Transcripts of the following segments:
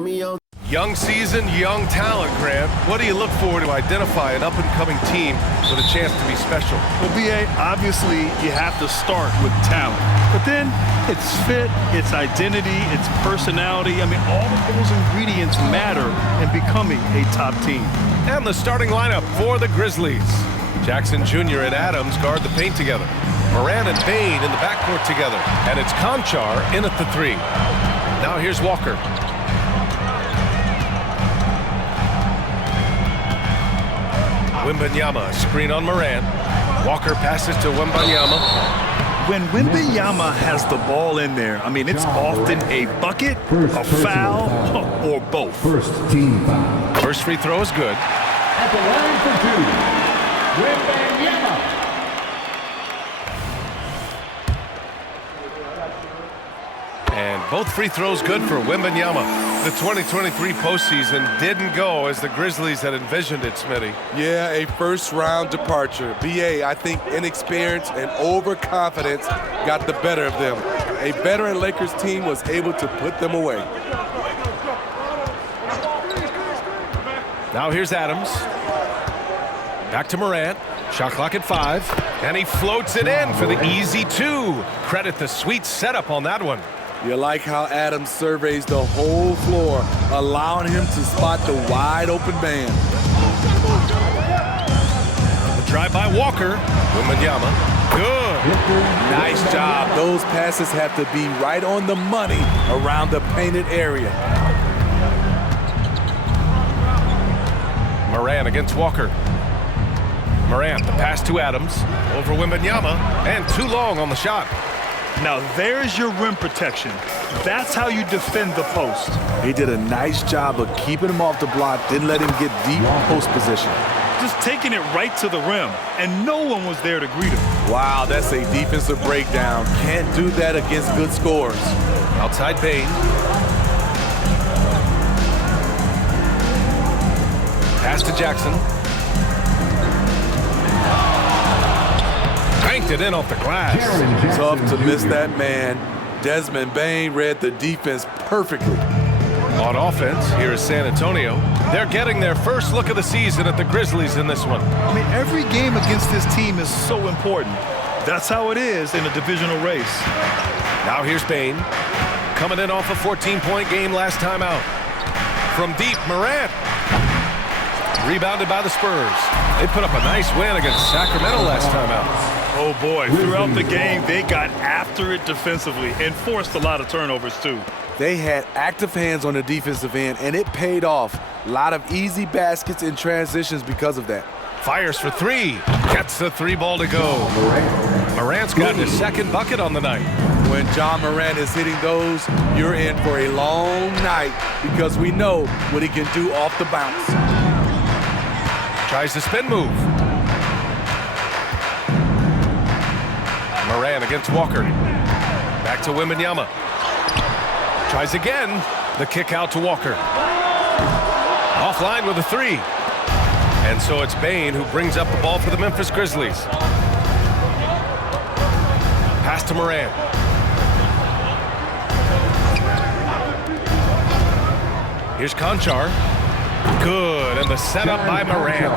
Young season, young talent, Grant. What do you look for to identify an up-and-coming team with a chance to be special? Well, B.A., obviously you have to start with talent. But then it's fit, it's identity, it's personality. I mean, all of those ingredients matter in becoming a top team. And the starting lineup for the Grizzlies. Jackson Jr. and Adams guard the paint together. Morant and Bain in the backcourt together. And it's Conchar in at the 3. Now here's Walker. Wembanyama, screen on Morant. Walker passes to Wembanyama. When Wembanyama has the ball in there, I mean, it's often a bucket, a foul, or both. First team foul. First free throw is good. At the line for 2, Wembanyama. And both free throws good for Wembanyama. The 2023 postseason didn't go as the Grizzlies had envisioned it, Smitty. Yeah, a first-round departure. B.A., I think inexperience and overconfidence got the better of them. A veteran Lakers team was able to put them away. Now here's Adams. Back to Morant. Shot clock at 5. And he floats it in for the easy 2. Credit the sweet setup on that one. You like how Adams surveys the whole floor, allowing him to spot the wide-open man. The drive by Walker. Wembanyama. Good. Nice job. Those passes have to be right on the money around the painted area. Morant against Walker. Morant, the pass to Adams. Over Wembanyama. And too long on the shot. Now there's your rim protection. That's how you defend the post. He did a nice job of keeping him off the block, didn't let him get deep post position. Just taking it right to the rim, and no one was there to greet him. Wow, that's a defensive breakdown. Can't do that against good scores. Outside Bain. Pass to Jackson. Banked it in off the glass. Tough to miss that man. Desmond Bain read the defense perfectly. On offense, here is San Antonio. They're getting their first look of the season at the Grizzlies in this one. I mean, every game against this team is so important. That's how it is in a divisional race. Now here's Bain. Coming in off a 14-point game last time out. From deep, Morant. Rebounded by the Spurs. They put up a nice win against Sacramento last time out. Oh boy, throughout the game, they got after it defensively and forced a lot of turnovers too. They had active hands on the defensive end, and it paid off. A lot of easy baskets and transitions because of that. Fires for 3. Gets the 3-ball to go. Morant's gotten his second bucket on the night. When John Morant is hitting those, you're in for a long night because we know what he can do off the bounce. Tries the spin move. Morant against Walker. Back to Wembanyama. Tries again. The kick out to Walker. Offline with a 3. And so it's Bain who brings up the ball for the Memphis Grizzlies. Pass to Morant. Here's Conchar. Good, and the setup by Morant.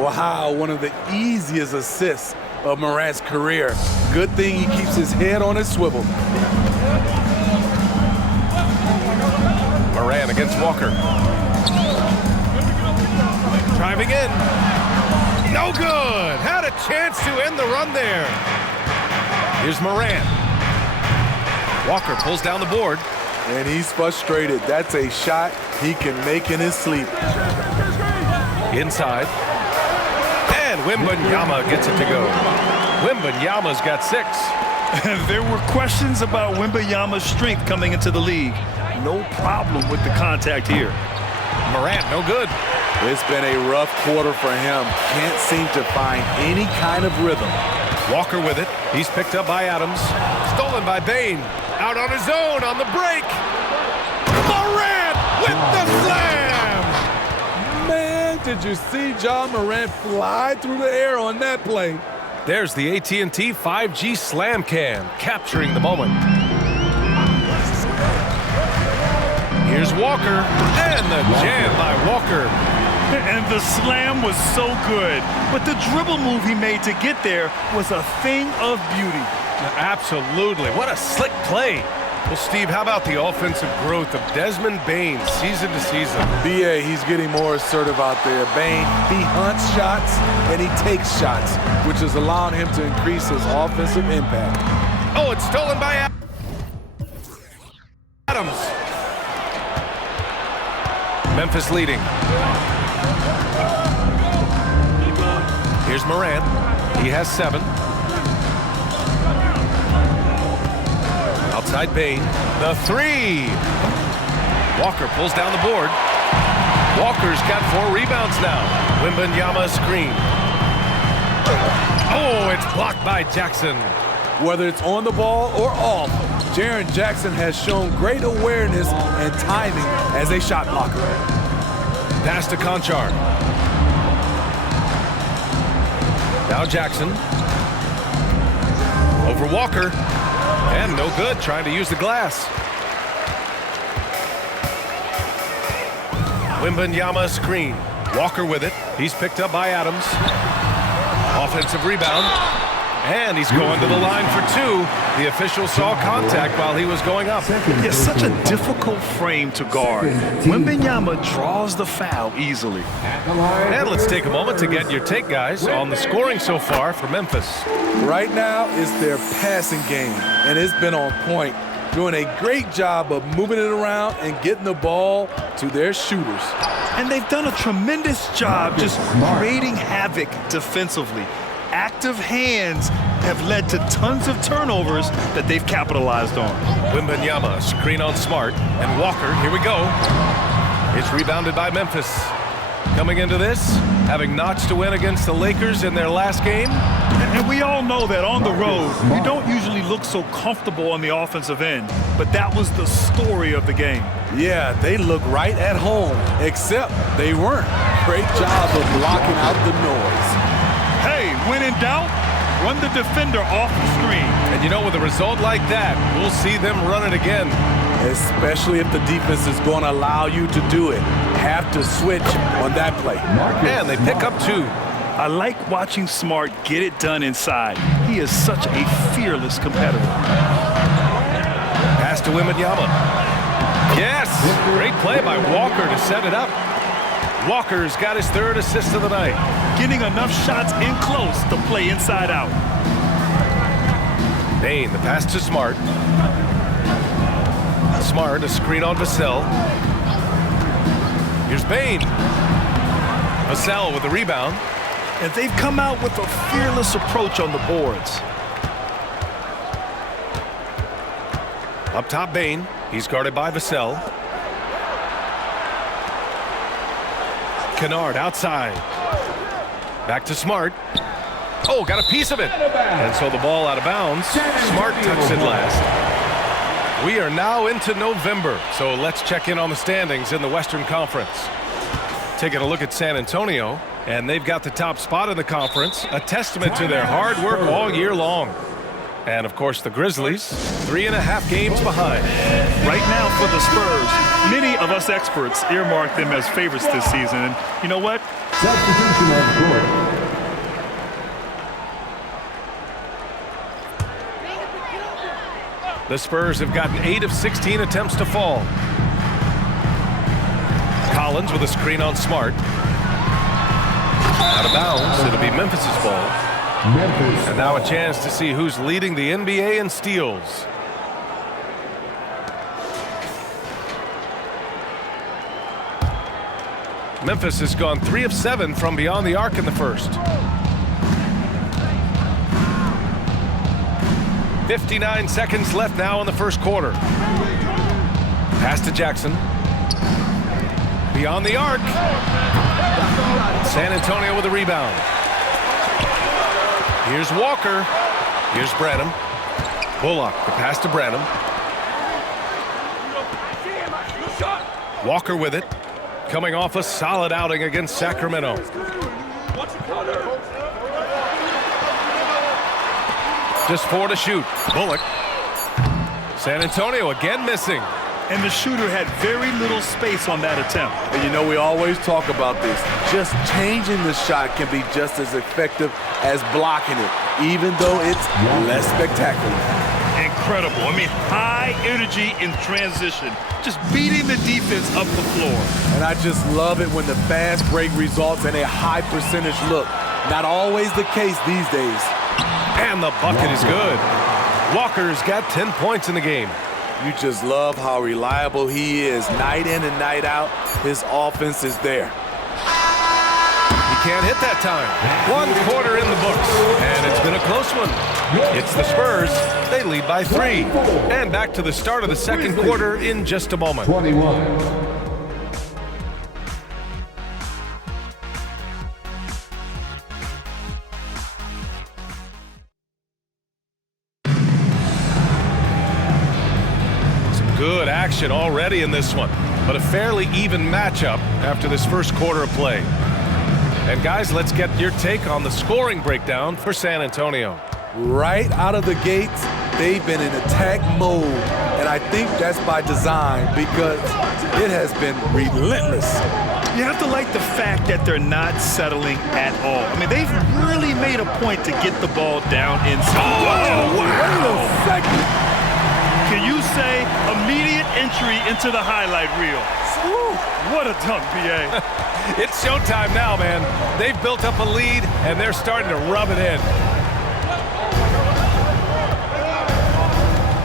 Wow, one of the easiest assists of Morant's career. Good thing he keeps his head on his swivel. Morant against Walker. Driving in. No good. Had a chance to end the run there. Here's Morant. Walker pulls down the board. And he's frustrated. That's a shot he can make in his sleep. Inside. And Wembanyama gets it to go. Wembanyama's got 6. There were questions about Wembanyama's strength coming into the league. No problem with the contact here. Morant, no good. It's been a rough quarter for him. Can't seem to find any kind of rhythm. Walker with it. He's picked up by Adams. Stolen by Bain. Out on his own on the break. Morant with the slam! Man, did you see John Morant fly through the air on that play? There's the AT&T 5G Slam Cam, capturing the moment. Here's Walker, and the jam by Walker. And the slam was so good, but the dribble move he made to get there was a thing of beauty. Absolutely. What a slick play. Well, Steve, how about the offensive growth of Desmond Bane season to season? BA, he's getting more assertive out there. Bane, he hunts shots and he takes shots, which is allowing him to increase his offensive impact. Oh, it's stolen by Adams. Memphis leading. Here's Morant. He has 7. Outside Bane. The 3. Walker pulls down the board. Walker's got 4 rebounds now. Wembanyama screen. Oh, it's blocked by Jackson. Whether it's on the ball or off, Jaren Jackson has shown great awareness and timing as a shot blocker. Pass to Conchar. Now Jackson. Over Walker. And no good, trying to use the glass. Wembanyama screen. Walker with it. He's picked up by Adams. Offensive rebound. And he's going to the line for 2. The official saw contact while he was going up. It's such a difficult frame to guard. Wembanyama draws the foul easily. And let's take a moment to get your take, guys, on the scoring so far for Memphis. Right now, it's their passing game, and it's been on point, doing a great job of moving it around and getting the ball to their shooters. And they've done a tremendous job just creating havoc defensively. Active hands have led to tons of turnovers that they've capitalized on. Wembanyama, screen on Smart, and Walker, here we go. It's rebounded by Memphis. Coming into this, having notched to win against the Lakers in their last game. And we all know that on the road, you don't usually look so comfortable on the offensive end, but that was the story of the game. Yeah, they look right at home, except they weren't. Great job of blocking out the noise. Hey, when in doubt, run the defender off the screen. And you know, with a result like that, we'll see them run it again. Especially if the defense is going to allow you to do it. Have to switch on that play. And they pick up 2. I like watching Smart get it done inside. He is such a fearless competitor. Pass to Wembanyama. Yes! Great play by Walker to set it up. Walker's got his 3rd assist of the night. Getting enough shots in close to play inside out. Bane, the pass to Smart. Smart, a screen on Vassell. Here's Bane. Vassell with the rebound. And they've come out with a fearless approach on the boards. Up top, Bane. He's guarded by Vassell. Kennard outside. Back to Smart. Oh, got a piece of it. And so the ball out of bounds. Smart tucks it last. We are now into November, so let's check in on the standings in the Western Conference. Taking a look at San Antonio, and they've got the top spot in the conference, a testament to their hard work all year long. And, of course, the Grizzlies, 3.5 games behind. Right now for the Spurs, many of us experts earmark them as favorites this season. And you know what? Substitution on the court. The Spurs have gotten 8 of 16 attempts to fall. Collins with a screen on Smart. Out of bounds, it'll be Memphis's ball. Memphis. And now a chance to see who's leading the NBA in steals. Memphis has gone 3 of 7 from beyond the arc in the first. 59 seconds left now in the first quarter. Pass to Jackson. Beyond the arc. San Antonio with a rebound. Here's Walker. Here's Branham. Bullock, the pass to Branham. Walker with it. Coming off a solid outing against Sacramento. Just 4 to shoot. Bullock. San Antonio again missing. And the shooter had very little space on that attempt. And you know, we always talk about this. Just changing the shot can be just as effective as blocking it, even though it's less spectacular. Incredible. I mean, high energy in transition. Just beating the defense up the floor. And I just love it when the fast break results in a high percentage look. Not always the case these days. And the bucket is good. Walker's got 10 points in the game. You just love how reliable he is. Night in and night out, his offense is there. He can't hit that time. 1 quarter in the books, and it's been a close one. It's the Spurs. They lead by 3. And back to the start of the second quarter in just a moment. 21. Good action already in this one, but a fairly even matchup after this first quarter of play. And guys, let's get your take on the scoring breakdown for San Antonio. Right out of the gates, they've been in attack mode, and I think that's by design because it has been relentless. You have to like the fact that they're not settling at all. I mean, they've really made a point to get the ball down inside. Oh, wait a second. Can you say immediate entry into the highlight reel? Woo, what a dunk, B.A. It's showtime now, man. They've built up a lead, and they're starting to rub it in.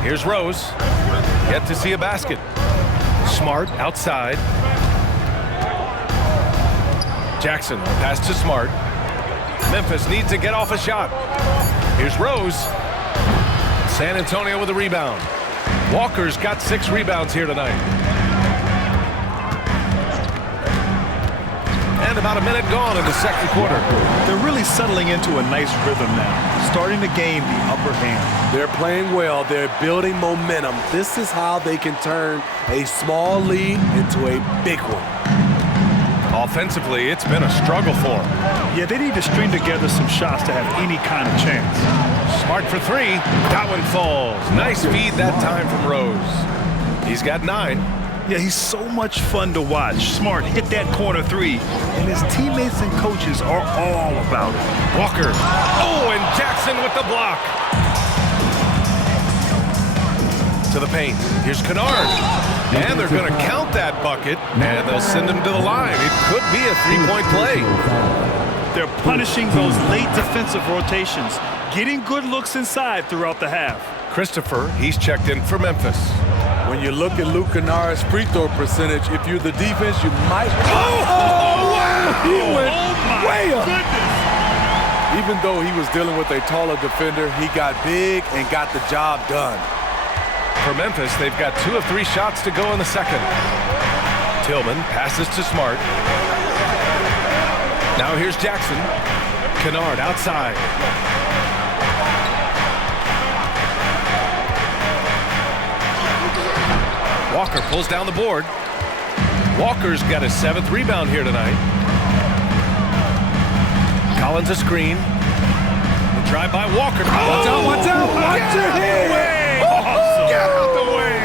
Here's Rose. Yet to see a basket. Smart outside. Jackson, pass to Smart. Memphis needs to get off a shot. Here's Rose. San Antonio with a rebound. Walker's got 6 rebounds here tonight. And about a minute gone in the second quarter. They're really settling into a nice rhythm now, starting to gain the upper hand. They're playing well. They're building momentum. This is how they can turn a small lead into a big one. Offensively, it's been a struggle for them. Yeah, they need to string together some shots to have any kind of chance. Smart for 3. That one falls. Nice feed that time from Rose. He's got 9. Yeah, he's so much fun to watch. Smart hit that corner 3, and his teammates and coaches are all about it. Walker. Oh, and Jackson with the block. To the paint. Here's Kennard. And they're going to count that bucket, and they'll send him to the line. It could be a 3-point play. They're punishing those late defensive rotations, getting good looks inside throughout the half. Christopher, he's checked in for Memphis. When you look at Luke Kennard's free throw percentage, if you're the defense, you might... Oh, wow! He went way up. Goodness. Even though he was dealing with a taller defender, he got big and got the job done. For Memphis, they've got 2 of 3 shots to go in the second. Tillman passes to Smart. Now here's Jackson. Kennard outside. Walker pulls down the board. Walker's got his 7th rebound here tonight. Collins a screen. The drive by Walker. Oh! Watch out! Watch your head! Get out the way!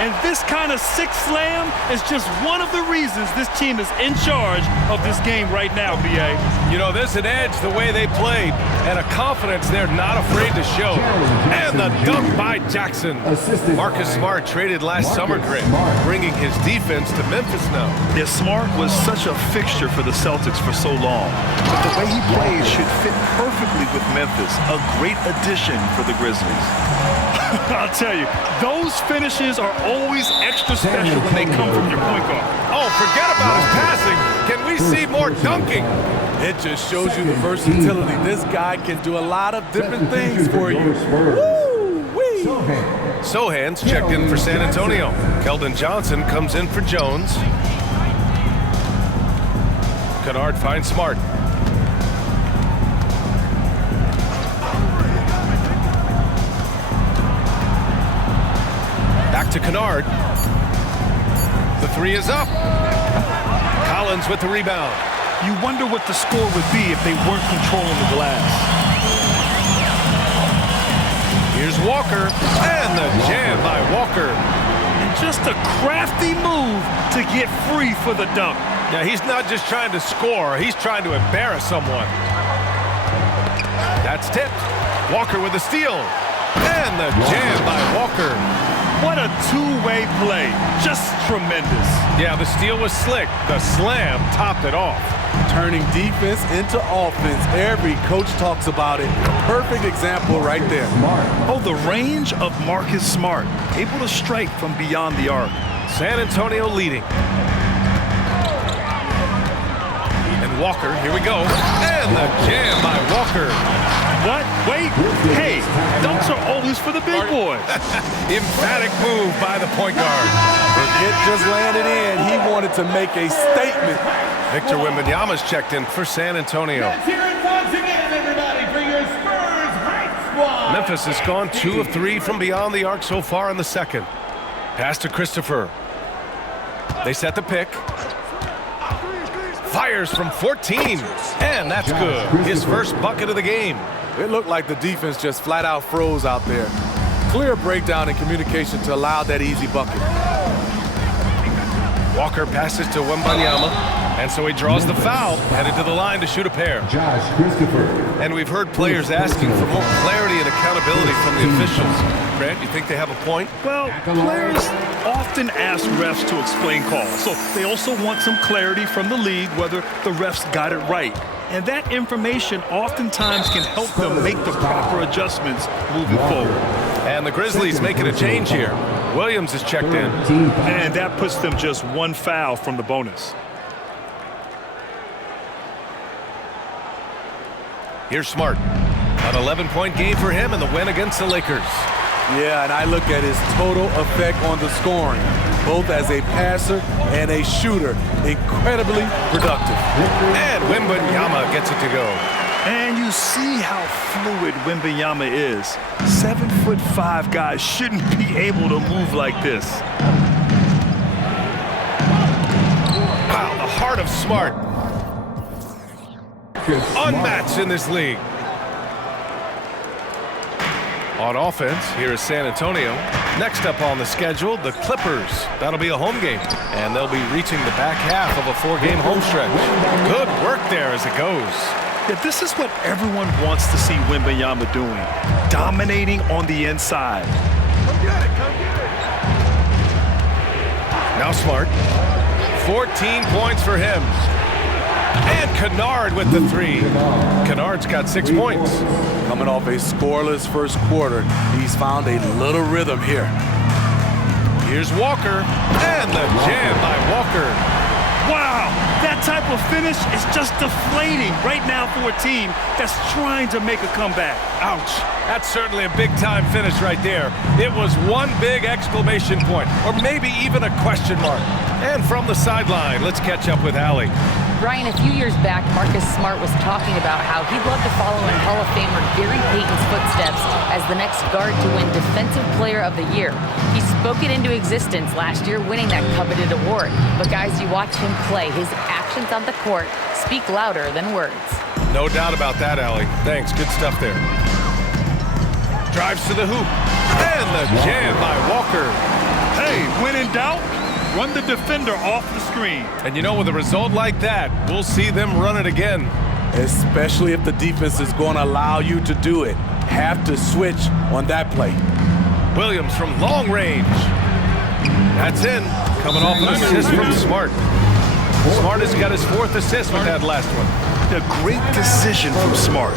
And this kind of sick slam is just one of the reasons this team is in charge of this game right now, B.A. You know, there's an edge the way they played and a confidence they're not afraid to show. And the dunk by Jackson. Marcus Smart traded last summer, Grit, bringing his defense to Memphis now. Yeah, Smart was such a fixture for the Celtics for so long. But the way he plays should fit perfectly with Memphis. A great addition for the Grizzlies. I'll tell you, those finishes are always extra special when they come from your point guard. Oh, forget about his passing. Can we see more dunking? It just shows you the versatility. This guy can do a lot of different things for you. Woo-wee. Sohan's checked in for San Antonio. Keldon Johnson comes in for Jones. Kennard finds Smart. Back to Kennard. The 3 is up. Collins with the rebound. You wonder what the score would be if they weren't controlling the glass. Here's Walker, and the jam by Walker. just a crafty move to get free for the dunk. Yeah, he's not just trying to score. He's trying to embarrass someone. That's tipped. Walker with the steal. And the jam by Walker. What a two-way play. Just tremendous. Yeah, the steal was slick. The slam topped it off. Turning defense into offense. Every coach talks about it. Perfect example right there. Oh, the range of Marcus Smart. Able to strike from beyond the arc. San Antonio leading. And Walker, here we go. And the jam by Walker. What? Wait. Hey, dunks are always for the big boys. Emphatic move by the point guard. It just landed in. He wanted to make a statement. Victor Wembanyama's checked in for San Antonio. Let's hear it once again, everybody, for your Spurs hype squad. Memphis has gone 2 of 3 from beyond the arc so far in the second. Pass to Christopher. They set the pick. Fires from 14. And that's good. His first bucket of the game. It looked like the defense just flat out froze out there. Clear breakdown in communication to allow that easy bucket. Walker passes to Wembanyama, and so he draws the foul, headed to the line to shoot a pair. Josh Christopher. And we've heard players asking for more clarity and accountability from the officials. Grant, you think they have a point? Well, players often ask refs to explain calls, so they also want some clarity from the league whether the refs got it right. And that information oftentimes can help them make the proper adjustments moving forward. And the Grizzlies making a change here. Williams is checked in. And that puts them just one foul from the bonus. Here's Smart. An 11-point game for him in the win against the Lakers. Yeah, and I look at his total effect on the scoring, both as a passer and a shooter. Incredibly productive. And Wembanyama gets it to go. And you see how fluid Wembanyama is. 7'5" guys shouldn't be able to move like this. Wow, the heart of Smart. Unmatched in this league. On offense, here is San Antonio. Next up on the schedule, the Clippers. That'll be a home game, and they'll be reaching the back half of a 4-game home stretch. Good work there as it goes. Yeah, this is what everyone wants to see Wembanyama doing, dominating on the inside. Come get it, come get it. Now Smart. 14 points for him. And Kennard with the 3. Kennard's got 6 points. Coming off a scoreless first quarter, he's found a little rhythm here. Here's Walker. And the jam by Walker. Wow, that type of finish is just deflating right now for a team that's trying to make a comeback. Ouch. That's certainly a big-time finish right there. It was one big exclamation point, or maybe even a question mark. And from the sideline, let's catch up with Allie. Brian, a few years back, Marcus Smart was talking about how he'd love to follow in Hall of Famer Gary Payton's footsteps as the next guard to win Defensive Player of the Year. He spoke it into existence last year, winning that coveted award. But guys, you watch him play, his actions on the court speak louder than words. No doubt about that, Allie. Thanks, good stuff there. Drives to the hoop. And the jam by Walker. Hey, when in doubt, run the defender off the screen. And you know, with a result like that, we'll see them run it again. Especially if the defense is going to allow you to do it. Have to switch on that play. Williams from long range. That's in. Coming off an assist from Smart. Smart has got his 4th assist with that last one. A great decision from Smart.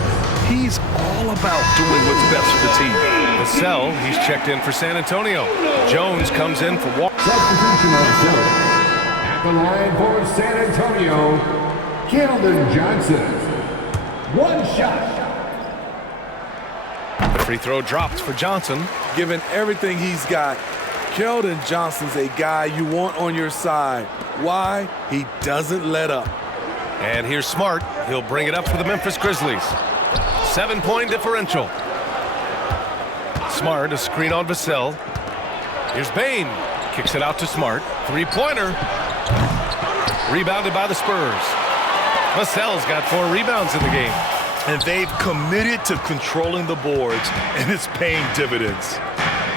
He's all about doing what's best for the team. Vassell, he's checked in for San Antonio. Jones comes in for Walker. Substitution on the field. At the line for San Antonio, Keldon Johnson. 1 shot. The free throw drops for Johnson. Given everything he's got, Keldon Johnson's a guy you want on your side. Why? He doesn't let up. And here's Smart. He'll bring it up for the Memphis Grizzlies. 7-point differential. Smart, a screen on Vassell. Here's Bane. Kicks it out to Smart. 3-pointer. Rebounded by the Spurs. Vassell's got 4 rebounds in the game. And they've committed to controlling the boards, and it's paying dividends.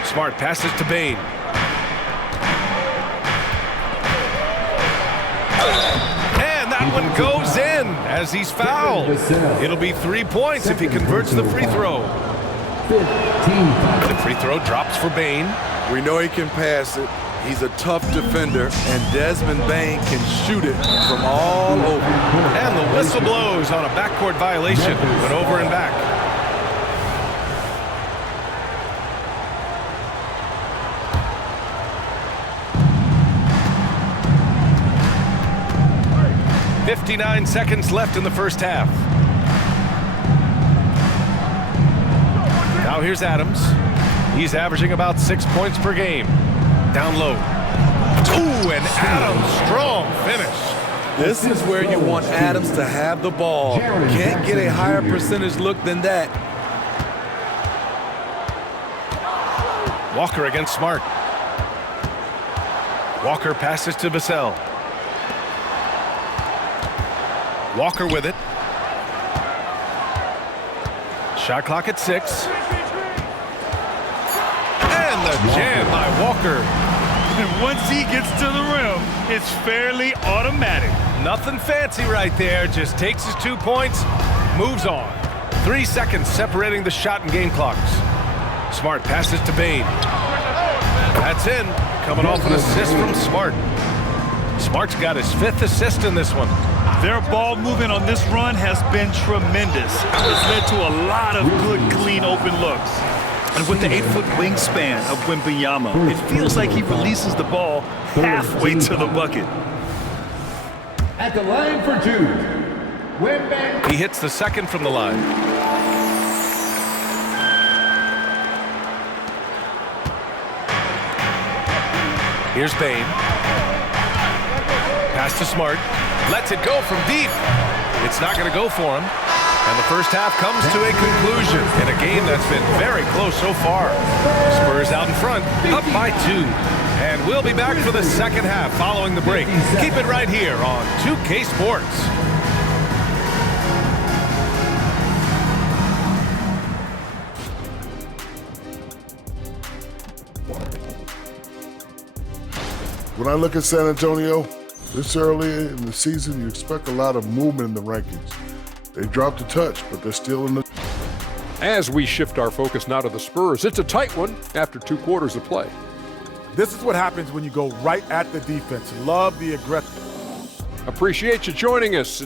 Smart passes to Bane. And that one goes in as he's fouled. It'll be 3 points if he converts the free throw. The free throw drops for Bane. We know he can pass it. He's a tough defender, and Desmond Bane can shoot it from all over. And the whistle blows on a backcourt violation, but over and back. "59 seconds left in the first half. Now here's Adams. He's averaging about 6 points per game. Down low. Ooh, and Adams, strong finish. This is where you want Adams to have the ball. Can't get a higher percentage look than that. Walker against Smart. Walker passes to Vassell. Walker with it. Shot clock at 6. And the jam by Walker. And once he gets to the rim, it's fairly automatic. Nothing fancy right there. Just takes his 2 points, moves on. 3 seconds separating the shot and game clocks. Smart passes to Bane. That's in. Coming off an assist from Smart. Smart's got his 5th assist in this one. Their ball movement on this run has been tremendous. It's led to a lot of good, clean, open looks. And with the 8-foot wingspan of Wembanyama, it feels like he releases the ball halfway to the bucket. At the line for 2, Wembanyama. He hits the second from the line. Here's Bane. Pass to Smart. Lets it go from deep. It's not going to go for him. And the first half comes to a conclusion in a game that's been very close so far. Spurs out in front, up by 2. And we'll be back for the second half following the break. Keep it right here on 2K Sports. When I look at San Antonio, this early in the season, you expect a lot of movement in the rankings. They dropped a touch, but they're still in the... As we shift our focus now to the Spurs, it's a tight one after 2 quarters of play. This is what happens when you go right at the defense. Love the aggressive. Appreciate you joining us.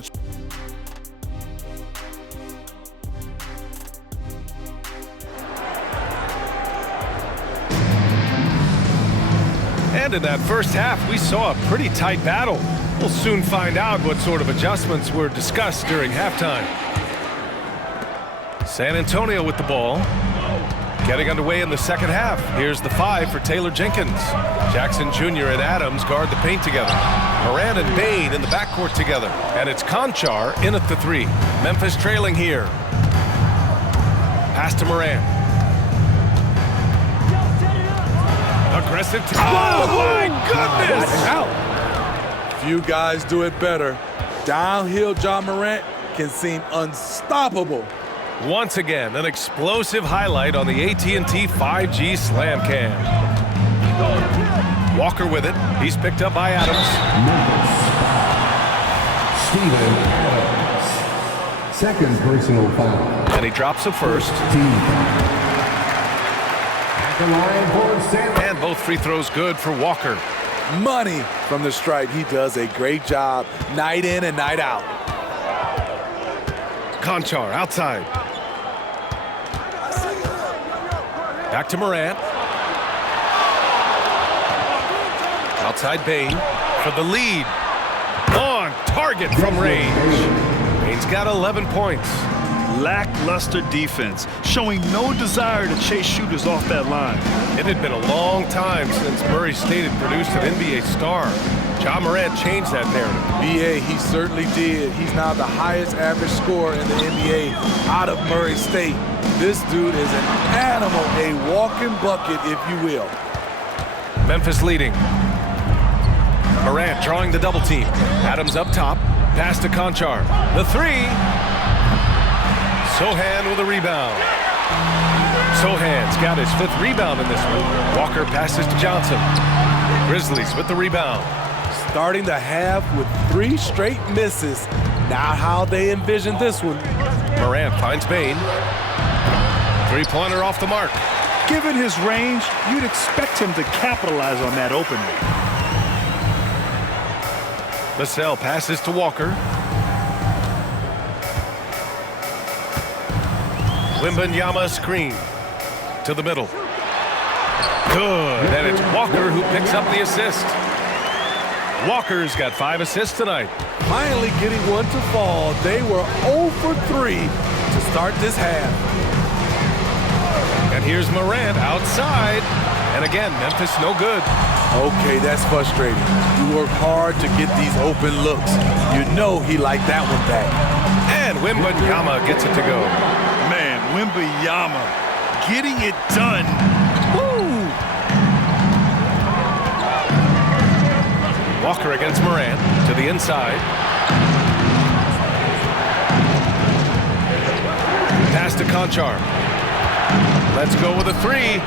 And in that first half, we saw a pretty tight battle. We'll soon find out what sort of adjustments were discussed during halftime. San Antonio with the ball. Getting underway in the second half. Here's the 5 for Taylor Jenkins. Jackson Jr. and Adams guard the paint together. Morant and Bane in the backcourt together. And it's Conchar in at the 3. Memphis trailing here. Pass to Morant. Aggressive. Oh, my goodness! Out. Few guys do it better. Downhill John Morant can seem unstoppable. Once again, an explosive highlight on the AT&T 5G Slam Cam. Walker with it. He's picked up by Adams. Steven Adams. Second personal foul. And he drops a first. At the line for San. And both free throws good for Walker. Money from the stripe. He does a great job night in and night out. Conchar outside. Back to Morant. Outside Bane for the lead. On target from range. Bane's got 11 points. Lackluster defense, showing no desire to chase shooters off that line. It had been a long time since Murray State had produced an NBA star. John Morant changed that narrative. BA, he certainly did. He's now the highest average scorer in the NBA out of Murray State. This dude is an animal, a walking bucket, if you will. Memphis leading. Morant drawing the double team. Adams up top. Pass to Conchar. The 3. Sohan with a rebound. Sohan's got his 5th rebound in this one. Walker passes to Johnson. Grizzlies with the rebound. Starting the half with 3 straight misses. Not how they envisioned this one. Morant finds Bane. Three-pointer off the mark. Given his range, you'd expect him to capitalize on that opening. Vassell passes to Walker. Wembanyama screen to the middle. Good, and it's Walker who picks up the assist. Walker's got 5 assists tonight. Finally getting one to fall. They were 0 for 3 to start this half. And here's Morant outside. And again, Memphis no good. Okay, that's frustrating. You work hard to get these open looks. You know he liked that one back. And Wembanyama gets it to go. Man, Wembanyama getting it done. Woo! Walker against Morant to the inside. Pass to Conchar. Let's go with a 3.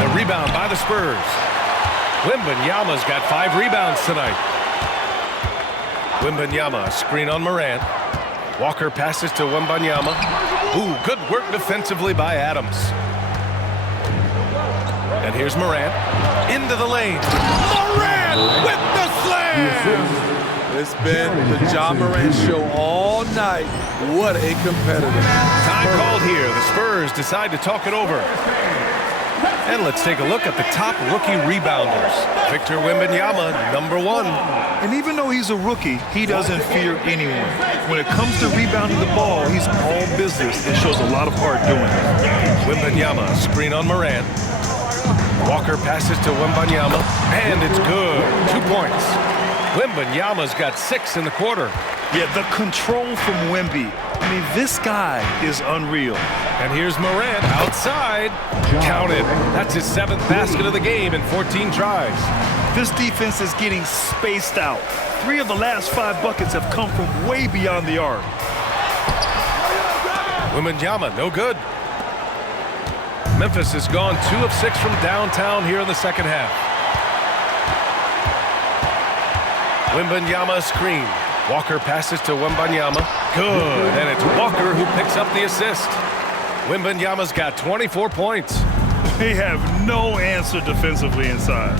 The rebound by the Spurs. Wembanyama's got 5 rebounds tonight. Wembanyama, screen on Morant. Walker passes to Wembanyama. Ooh, good work defensively by Adams. And here's Morant. Into the lane. Morant with the slam! It's been the Ja Morant show all night. What a competitor. Time called here. The Spurs decide to talk it over. And let's take a look at the top rookie rebounders. Victor Wembanyama, number 1. And even though he's a rookie, he doesn't fear anyone. When it comes to rebounding the ball, he's all business and shows a lot of heart doing it. Wembanyama, screen on Morant. Walker passes to Wembanyama, and it's good. 2 points. Wembanyama's got 6 in the quarter. Yeah, the control from Wemby. I mean, this guy is unreal. And here's Morant outside. Counted. That's his 7th basket of the game in 14 tries. This defense is getting spaced out. 3 of the last 5 buckets have come from way beyond the arc. Wembanyama, no good. Memphis has gone 2 of 6 from downtown here in the second half. Wembanyama screen. Walker passes to Wembanyama. Good, and it's Walker who picks up the assist. Wembanyama's got 24 points. They have no answer defensively inside.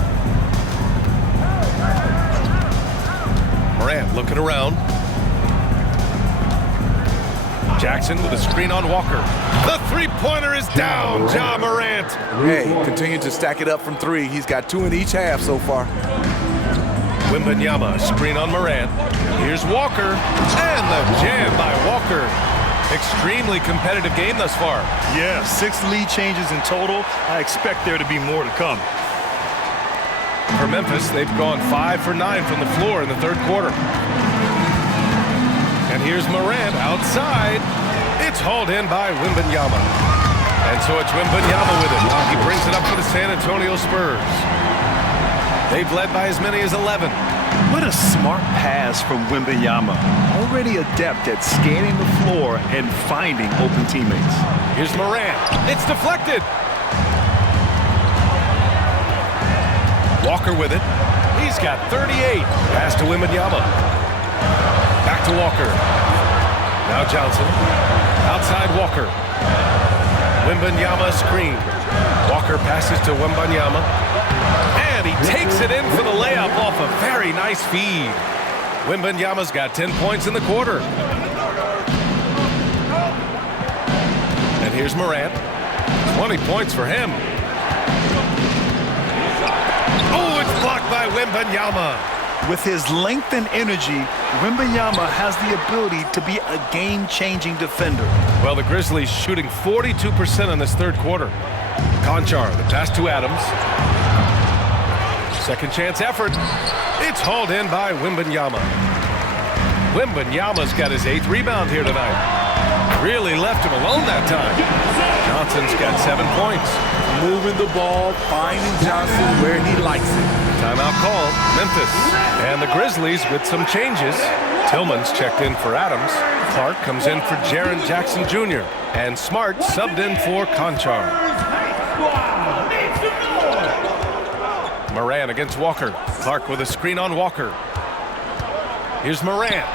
Morant looking around. Jackson with a screen on Walker. The three-pointer is down. Ja Morant. Hey, continue to stack it up from 3. He's got 2 in each half so far. Wembanyama, screen on Morant. Here's Walker, and the jam by Walker. Extremely competitive game thus far. Yeah, 6 lead changes in total. I expect there to be more to come. For Memphis, they've gone 5 for 9 from the floor in the third quarter. And here's Morant outside. It's hauled in by Wembanyama. And so it's Wembanyama with it. He brings it up for the San Antonio Spurs. They've led by as many as 11. What a smart pass from Wembanyama. Already adept at scanning the floor and finding open teammates. Here's Morant. It's deflected. Walker with it. He's got 38. Pass to Wembanyama. Back to Walker. Now Johnson. Outside Walker. Wembanyama screen. Walker passes to Wembanyama. And he takes it in for the layup off a very nice feed. Wembanyama's got 10 points in the quarter. And here's Morant. 20 points for him. Oh, it's blocked by Wembanyama. With his length and energy, Wembanyama has the ability to be a game-changing defender. Well, the Grizzlies shooting 42% in this third quarter. Conchar, the pass to Adams. Second chance effort. It's hauled in by Wembanyama. Wembanyama's got his 8th rebound here tonight. Really left him alone that time. Johnson's got 7 points. Moving the ball, finding Johnson where he likes it. Timeout called, Memphis. And the Grizzlies with some changes. Tillman's checked in for Adams. Clark comes in for Jaren Jackson Jr. And Smart subbed in for Conchar. Morant man against Walker. Clark with a screen on Walker. Here's Morant.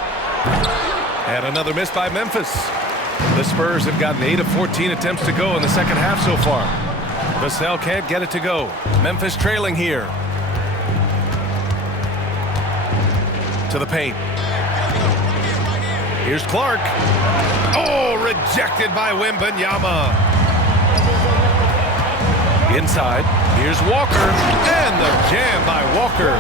And another miss by Memphis. The Spurs have gotten 8 of 14 attempts to go in the second half so far. Vassell can't get it to go. Memphis trailing here. To the paint. Here's Clark. Oh, rejected by Wembanyama. Inside. Here's Walker. And the jam by Walker.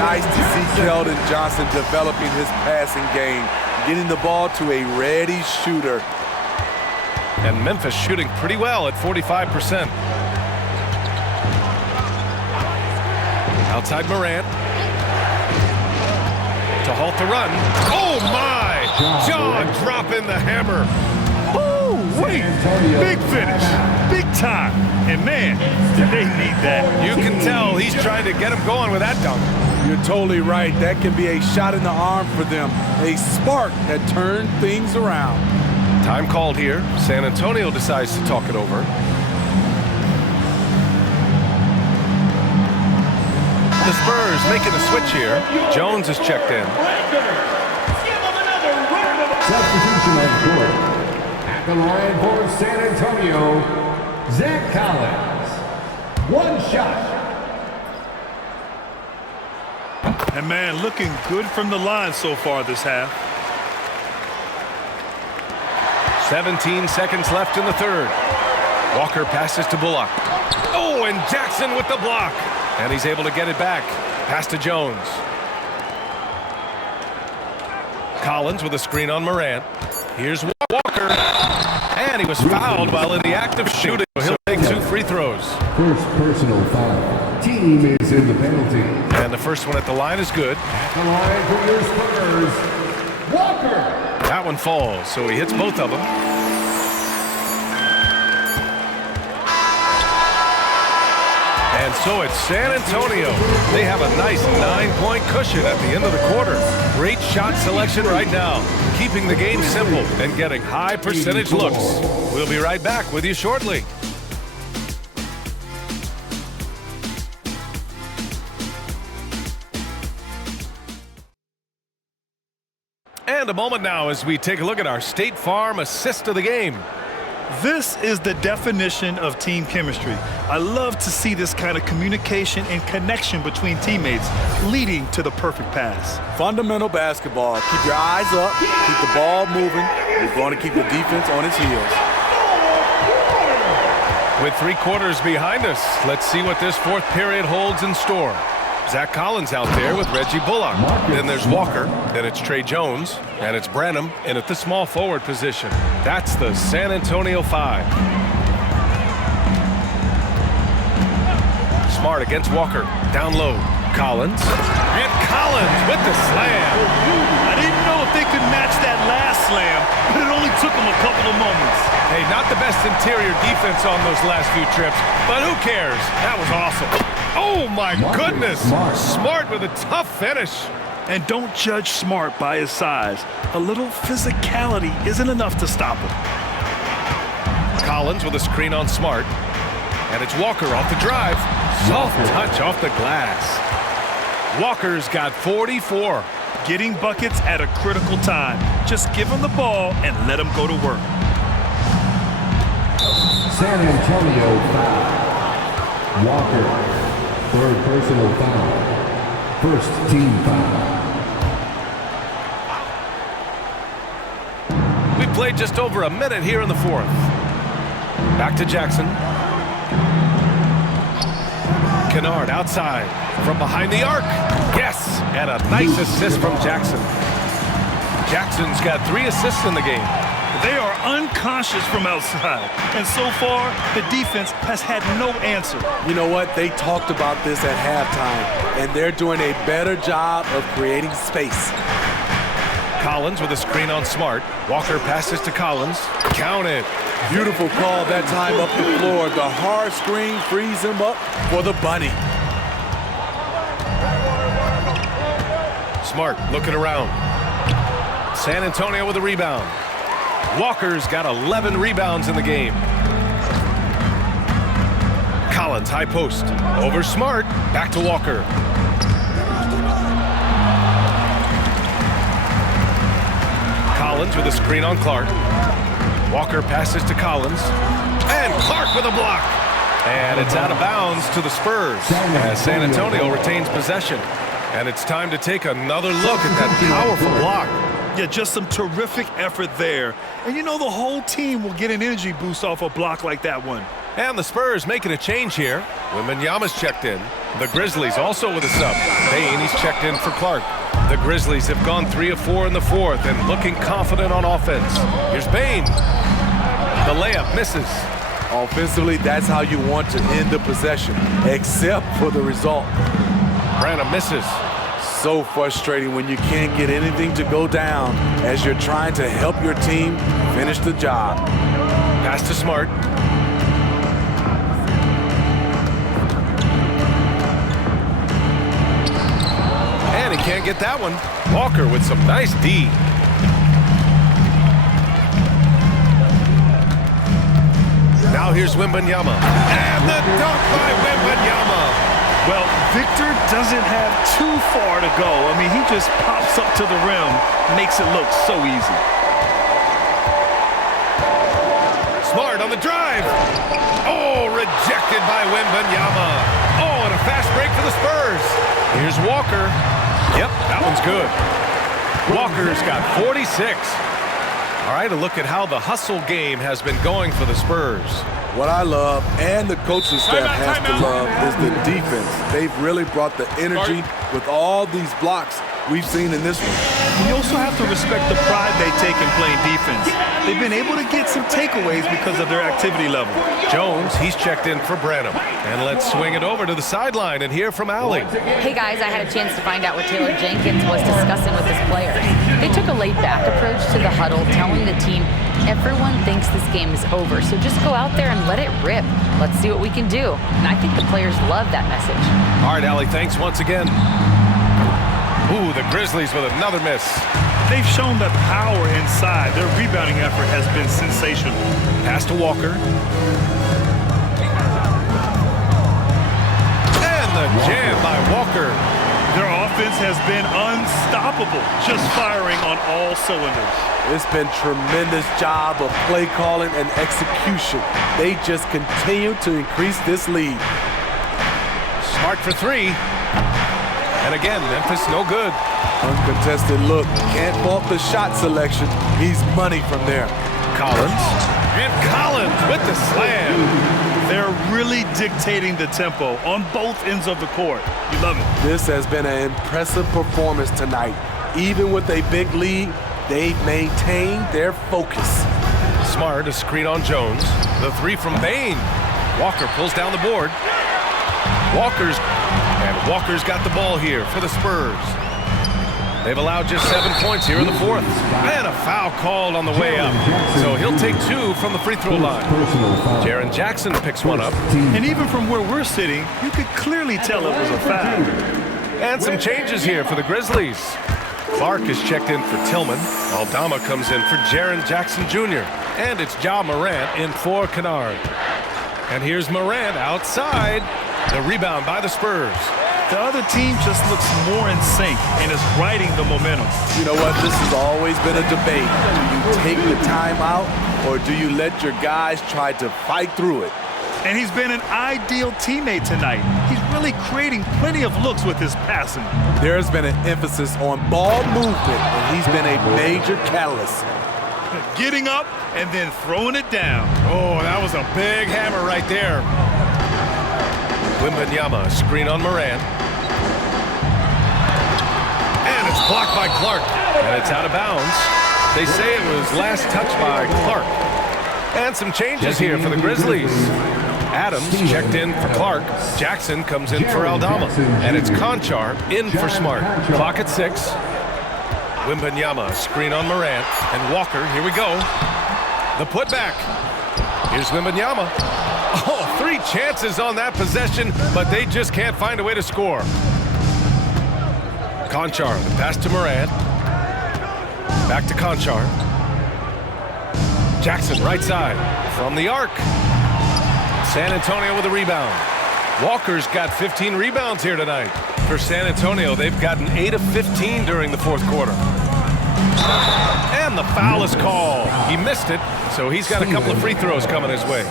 Nice to see Keldon Johnson developing his passing game, getting the ball to a ready shooter. And Memphis shooting pretty well at 45%. Outside Morant. To halt the run. Oh, my! John dropping the hammer. Oh, wait. Big finish. Big time. And, man, they need that. You can tell he's trying to get him going with that dunk. You're totally right. That can be a shot in the arm for them. A spark that turned things around. Time called here. San Antonio decides to talk it over. The Spurs making a switch here. Jones is checked in. Substitution on court. At the line for San Antonio, Zach Collins. One shot. And, man, looking good from the line so far this half. 17 seconds left in the third. Walker passes to Bullock. Oh, and Jackson with the block. And he's able to get it back. Pass to Jones. Collins with a screen on Morant. Here's Walker. And he was fouled while in the act of shooting. He'll take 2 free throws. First personal foul. Team is in the penalty. And the first one at the line is good. At the line for your Spurs, Walker. That one falls, so he hits both of them. And so it's San Antonio. They have a nice 9-point cushion at the end of the quarter. Great shot selection right now, keeping the game simple and getting high percentage looks. We'll be right back with you shortly. And a moment now as we take a look at our State Farm assist of the game. This is the definition of team chemistry. I love to see this kind of communication and connection between teammates leading to the perfect pass. Fundamental basketball. Keep your eyes up, keep the ball moving. You're going to keep the defense on its heels. With 3 quarters behind us, let's see what this fourth period holds in store. Zach Collins out there with Reggie Bullock. Then there's Walker. Then it's Trey Jones. And it's Branham in at the small forward position. That's the San Antonio 5. Smart against Walker. Down low. Collins. And Collins with the slam. I didn't know if they could match that last slam, but it only took them a couple of moments. Hey, not the best interior defense on those last few trips, but who cares? That was awesome. Oh, my goodness. Smart with a tough finish. And don't judge Smart by his size. A little physicality isn't enough to stop him. Collins with a screen on Smart. And it's Walker off the drive. Soft touch off the glass. Walker's got 44. Getting buckets at a critical time. Just give him the ball and let him go to work. San Antonio foul. Walker. Third personal foul. First team foul. We played just over a minute here in the fourth. Back to Jackson. Kennard outside from behind the arc. Yes, and a nice assist from Jackson. Jackson's got 3 assists in the game. They are unconscious from outside, and so far, the defense has had no answer. You know what? They talked about this at halftime, and they're doing a better job of creating space. Collins with a screen on Smart. Walker passes to Collins. Count it. Beautiful call that time up the floor. The hard screen frees him up for the bunny. Smart looking around. San Antonio with a rebound. Walker's got 11 rebounds in the game. Collins, high post. Over Smart. Back to Walker. Collins with a screen on Clark. Walker passes to Collins. And Clark with a block. And it's out of bounds to the Spurs as San Antonio retains possession. And it's time to take another look at that powerful block. Yeah, just some terrific effort there. And you know the whole team will get an energy boost off a block like that one. And the Spurs making a change here. Wembanyama's checked in. The Grizzlies also with a sub. Bane, he's checked in for Clark. The Grizzlies have gone 3 of 4 in the fourth and looking confident on offense. Here's Bane. The layup misses. Offensively, that's how you want to end the possession, except for the result. Branham misses. So frustrating when you can't get anything to go down as you're trying to help your team finish the job. Pass to Smart. And he can't get that one. Walker with some nice D. Now here's Wembanyama. And the dunk by Wembanyama. Well, Victor doesn't have too far to go. I mean, he just pops up to the rim, makes it look so easy. Smart on the drive. Oh, rejected by Wembanyama. Oh, and a fast break for the Spurs. Here's Walker. Yep, that one's good. Walker's got 46. All right, a look at how the hustle game has been going for the Spurs. What I love, and the coaching staff has to love, is the defense. They've really brought the energy with all these blocks we've seen in this one. You also have to respect the pride they take in playing defense. They've been able to get some takeaways because of their activity level. Jones, he's checked in for Branham. And let's swing it over to the sideline and hear from Allie. Hey guys, I had a chance to find out what Taylor Jenkins was discussing with his players. They took a laid-back approach to the huddle, telling the team, everyone thinks this game is over, so just go out there and let it rip. Let's see what we can do. And I think the players love that message. All right, Allie, thanks once again. Ooh, the Grizzlies with another miss. They've shown that power inside. Their rebounding effort has been sensational. Pass to Walker. And the jam by Walker. Their offense has been unstoppable, just firing on all cylinders. It's been tremendous job of play calling and execution. They just continue to increase this lead. Smart for three. And again, Memphis no good. Uncontested look. Can't fault the shot selection. He's money from there. Collins. And Collins with the slam. They're really dictating the tempo on both ends of the court. You love it. This has been an impressive performance tonight. Even with a big lead, they've maintained their focus. Smart, a screen on Jones. The three from Bane. Walker pulls down the board. Walker's got the ball here for the Spurs. They've allowed just 7 points here in the fourth. And a foul called on the way up. So he'll take 2 from the free throw line. Jaren Jackson picks one up. And even from where we're sitting, you could clearly tell it was a foul. And some changes here for the Grizzlies. Clark is checked in for Tillman. Aldama comes in for Jaren Jackson Jr. And it's Ja Morant in for Kennard. And here's Morant outside. The rebound by the Spurs. The other team just looks more in sync and is riding the momentum. You know what? This has always been a debate. Do you take the time out or do you let your guys try to fight through it? And he's been an ideal teammate tonight. He's really creating plenty of looks with his passing. There's been an emphasis on ball movement, and he's been a major catalyst. Getting up and then throwing it down. Oh, that was a big hammer right there. Wembanyama, screen on Morant. And it's blocked by Clark. And it's out of bounds. They say it was last touched by Clark. And some changes here for the Grizzlies. Adams checked in for Clark. Jackson comes in for Aldama. And it's Conchar in for Smart. Clock at 6. Wembanyama, screen on Morant. And Walker, here we go. The putback. Here's Wembanyama. Oh, 3 chances on that possession, but they just can't find a way to score. Conchar, the pass to Morant. Back to Conchar. Jackson, right side, from the arc. San Antonio with a rebound. Walker's got 15 rebounds here tonight. For San Antonio, they've gotten 8 of 15 during the fourth quarter. And the foul is called. He missed it, so he's got a couple of free throws coming his way.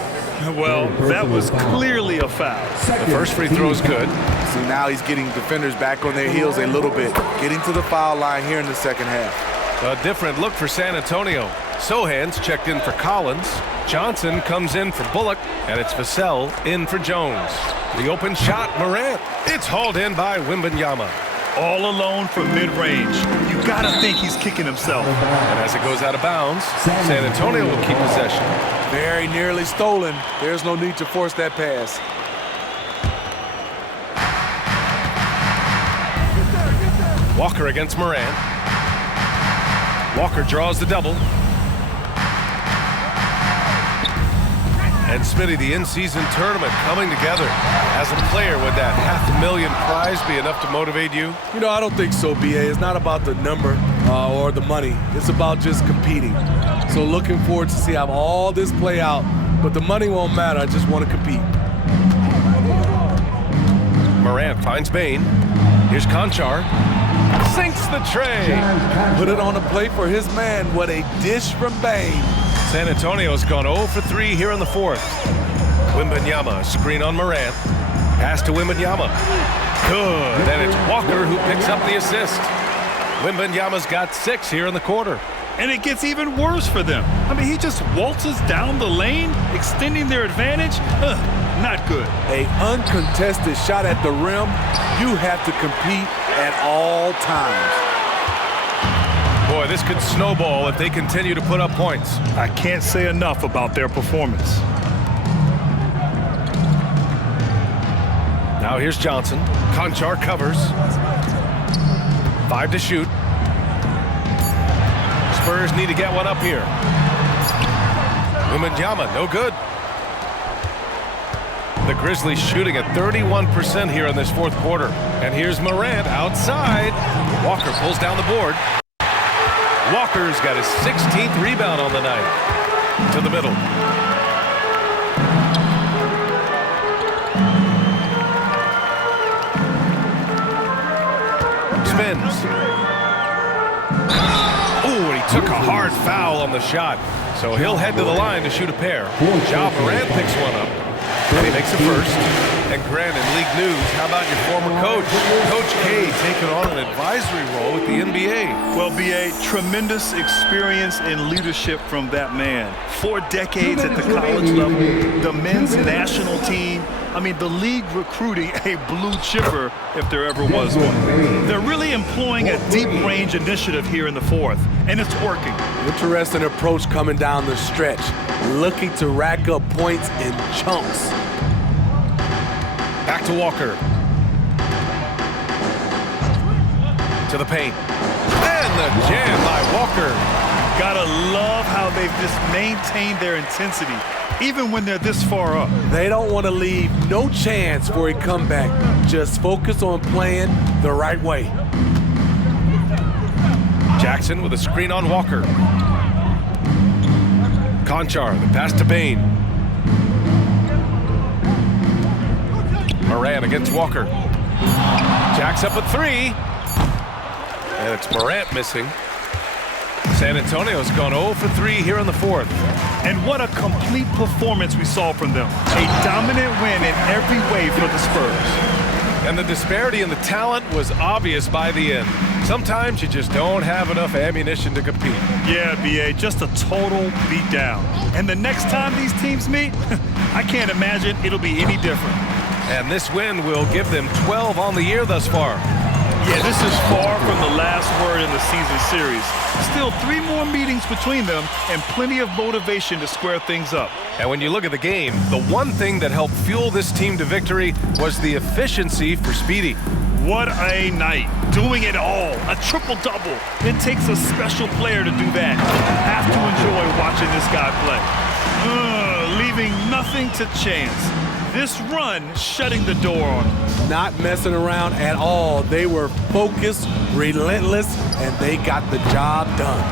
Well, that was clearly a foul. The first free throw is good. See, now he's getting defenders back on their heels a little bit, getting to the foul line here in the second half. A different look for San Antonio. Sohan's checked in for Collins. Johnson comes in for Bullock, and it's Vassell in for Jones. The open shot, Morant. It's hauled in by Wembanyama. All alone from mid-range. You gotta think he's kicking himself. And as it goes out of bounds, San Antonio will keep possession. Very nearly stolen. There's no need to force that pass. Walker against Morant. Walker draws the double. And Smitty, the in-season tournament coming together. As a player, would that $500,000 prize be enough to motivate you? You know, I don't think so, B.A. It's not about the number or the money. It's about just competing. So looking forward to see how all this play out. But the money won't matter. I just want to compete. Morant finds Bain. Here's Conchar. Sinks the tray. Put it on the plate for his man. What a dish from Bain. San Antonio's gone 0 for 3 here in the fourth. Wembanyama, screen on Morant. Pass to Wembanyama. Good, and it's Walker who picks up the assist. Wembanyama's got 6 here in the quarter. And it gets even worse for them. I mean, he just waltzes down the lane, extending their advantage. Not good. A uncontested shot at the rim. You have to compete at all times. Boy, this could snowball if they continue to put up points. I can't say enough about their performance. Now here's Johnson. Conchar covers. 5 to shoot. Spurs need to get one up here. Wembanyama, no good. The Grizzlies shooting at 31% here in this fourth quarter. And here's Morant outside. Walker pulls down the board. Walker's got his 16th rebound on the night. To the middle. Spins. Ooh, and he took a hard foul on the shot. So he'll head to the line to shoot a pair. Ja Morant picks one up. And he makes a first. And Grant, in league news, how about your former coach? Coach K taking on an advisory role with the NBA. Well, B.A., tremendous experience and leadership from that man. 4 decades at the college level, the men's national team. I mean, the league recruiting a blue chipper if there ever was one. They're really employing a deep-range initiative here in the fourth, and it's working. Interesting approach coming down the stretch. Looking to rack up points in chunks. Back to Walker. To the paint. And the jam by Walker. Gotta love how they've just maintained their intensity, even when they're this far up. They don't want to leave no chance for a comeback. Just focus on playing the right way. Jackson with a screen on Walker. Conchar, the pass to Bain. Morant against Walker. Jack's up at 3. And it's Morant missing. San Antonio's gone 0 for 3 here in the fourth. And what a complete performance we saw from them. A dominant win in every way for the Spurs. And the disparity in the talent was obvious by the end. Sometimes you just don't have enough ammunition to compete. Yeah, B.A., just a total beatdown. And the next time these teams meet, I can't imagine it'll be any different. And this win will give them 12 on the year thus far. Yeah, this is far from the last word in the season series. Still 3 more meetings between them and plenty of motivation to square things up. And when you look at the game, the one thing that helped fuel this team to victory was the efficiency for Speedy. What a night. Doing it all. A triple-double. It takes a special player to do that. Have to enjoy watching this guy play. Leaving nothing to chance. This run shutting the door on him. Not messing around at all. They were focused, relentless, and they got the job done.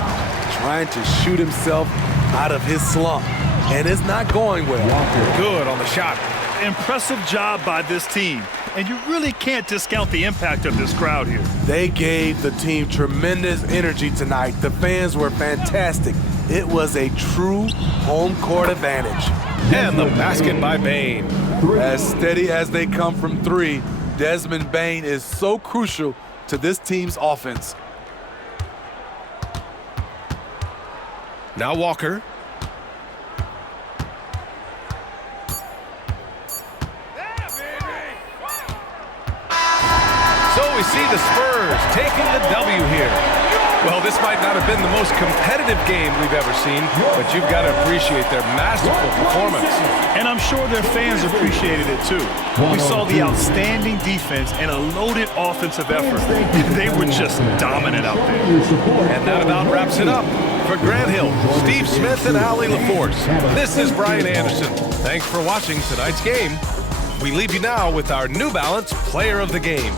Trying to shoot himself out of his slump. And it's not going well. Good on the shot. impressive job by this team. And you really can't discount the impact of this crowd here. They gave the team tremendous energy tonight. The fans were fantastic. It was a true home court advantage. And the basket by Bane. As steady as they come from three, Desmond Bane is so crucial to this team's offense. Now Walker. So we see the Spurs taking the W here. Well, this might not have been the most competitive game we've ever seen, but you've got to appreciate their masterful performance. And I'm sure their fans appreciated it too. We saw the outstanding defense and a loaded offensive effort. They were just dominant out there. And that about wraps it up. For Grant Hill, Steve Smith, and Allie LaForce, this is Brian Anderson. Thanks for watching tonight's game. We leave you now with our New Balance Player of the Game.